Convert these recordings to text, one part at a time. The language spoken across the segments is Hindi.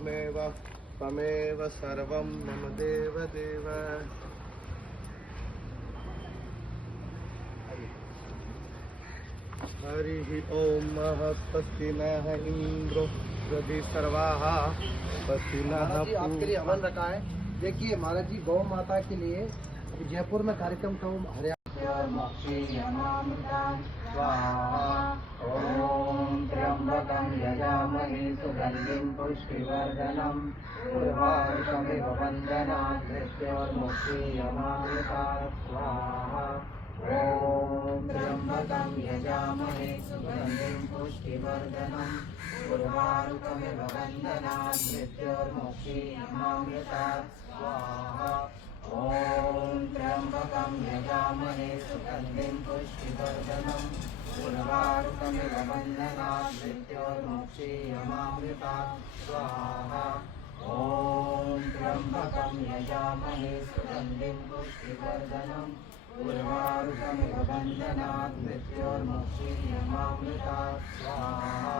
त्वमेव त्वमेव सर्वं मम देवदेव। हरिः ओम स्वस्ति नः इंद्रो यदि सर्वाः स्वस्ति नः। आपके लिए हवन रखा है। देखिए महाराज जी, गौ माता के लिए जयपुर में कार्यक्रम था, हरियाणा। ओम त्र्यंबकं यजामहे सुगंधिं पुष्टिवर्धनम् उर्वारुकमिव बन्धनात् मृत्योर्मुक्षीयमामृतात् स्वाहा। ओम त्र्यंबकं यजामहे सुगंधिं पुष्टिवर्धनम् उर्वारुकमिव बन्धनात् मृत्योर्मुक्षीयमामृतात् स्वाहा। ओम त्र्यंबकं यजामहे सुगंधिं पुष्टिवर्धनम् उर्वारुकमिव बन्धनात् मृत्योर्मुक्षीयमामृतात् स्वाहा। ओम त्र्यंबकं यजामहे सुगंधिं पुष्टिवर्धनम् उर्वारुकमिव बन्धनात् मृत्योर्मुक्षीयमामृतात् स्वाहा।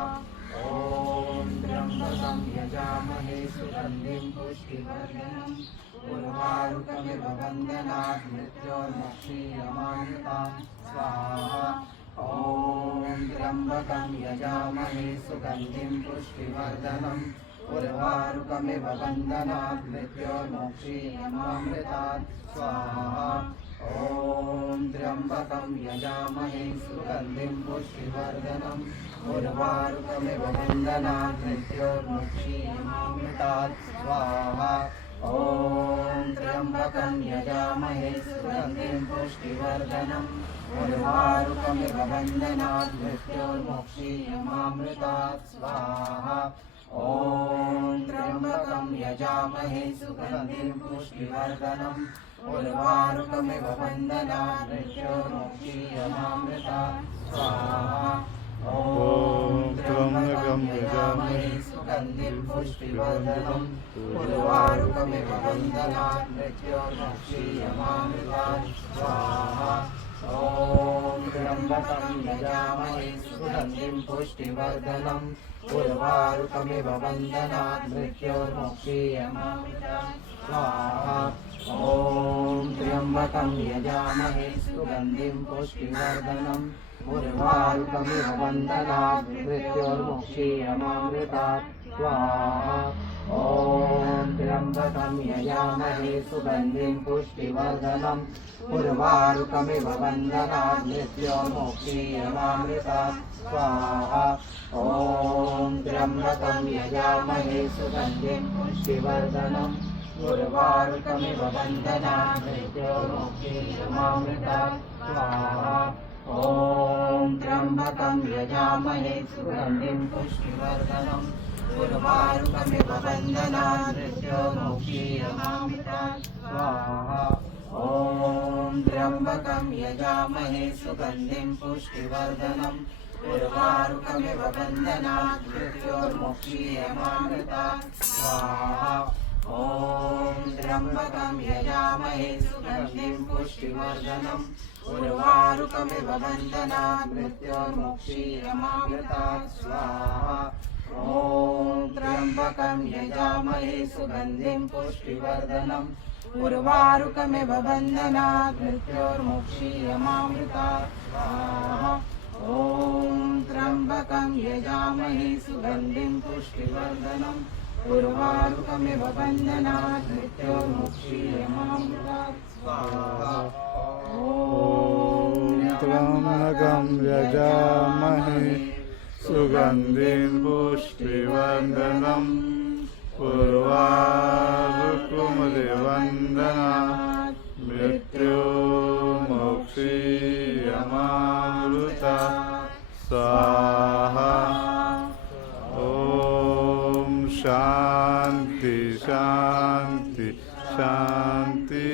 ओम त्र्यंबकं यजामहे सुगंधिं पुष्टिवर्धनम् उर्वारुकमिव बन्धनात् मृत्योर्मुक्षीयमामृतात् स्वाहा। ओम त्र्यंबकं यजामहे सुगंधिं पुष्टिवर्धनम् उर्वारुकमिव बन्धनात् मृत्योर्मुक्षीयमामृतात् स्वाहा। ओम त्र्यंबकं यजामहे सुगंधिं पुष्टिवर्धनम् उर्वारुकमिव बन्धनात् मृत्योर्मुक्षीयमामृतात् स्वाहा। ओम त्र्यंबकं यजामहे सुगंधिं पुष्टिवर्धनम् उर्वारुकमिव बन्धनात् मृत्योर्मुक्षीयमामृतात् स्वाहा। ओम त्र्यंबकं यजामहे सुगंधिं पुष्टिवर्धनम् उर्वारुकमिव बन्धनात् मृत्योर्मुक्षीयमामृतात् स्वाहा। ओम त्र्यंबकं यजामहे सुगंधिं पुष्टिवर्धनम् उर्वारुकमिव बन्धनात् मृत्योर्मुक्षीयमामृतात् स्वाहा। ओम त्र्यंबकं यजामहे सुगंधिं पुष्टिवर्धनम् उर्वारुकमिव बन्धनात् मृत्योर्मुक्षीयमामृतात् स्वाहा। ओम त्र्यंबकं यजामहे सुगंधिं पुष्टिवर्धनम् उर्वारुकमिव बन्धनात् मृत्योर्मुक्षीयमामृतात् स्वाहा। ओम त्र्यंबकं यजामहे सुगंधिं पुष्टिवर्धनम् उर्वारुकमिव बन्धनात् मृत्योर्मुक्षीयमामृतात् स्वाहा। ओम त्र्यंबकं यजामहे सुगंधिं पुष्टिवर्धनम् उर्वारुकमिव बन्धनात् मृत्योर्मुक्षीयमामृतात् स्वाहा। ओम त्र्यंबकं यजामहे सुगंधिं पुष्टिवर्धनम् उर्वारुकमिव बन्धनात् मृत्योर्मुक्षीयमामृतात् स्वाहा। ओम त्र्यंबकं यजामहे सुगंधिं पुष्टिवर्धनम् उर्वारुकमिव बन्धनात् मृत्योर्मुक्षीयमामृतात् स्वाहा। ओम त्र्यंबकं यजामहे सुगंधिं पुष्टिवर्धनम् उर्वारुकमिव बन्धनात् मृत्योर्मुक्षीयमामृतात् स्वाहा। ओम त्र्यंबकं यजामहे सुगंधिं पुष्टिवर्धनम् उर्वारुकमिव बन्धनात् मृत्योर्मुक्षीयमामृतात् स्वाहा। ओम त्र्यंबकं यजामहे सुगंधिं पुष्टिवर्धनम् उर्वारुकमिव बन्धनात् मृत्योर्मुक्षीयमामृतात् स्वाहा। ओम त्र्यंबकं यजामहे सुगंधिं पुष्टिवर्धनम् उर्वारुकमिव बन्धनात् मृत्योर्मुक्षीयमामृतात् स्वाहा। ओम शांति शांति शांति।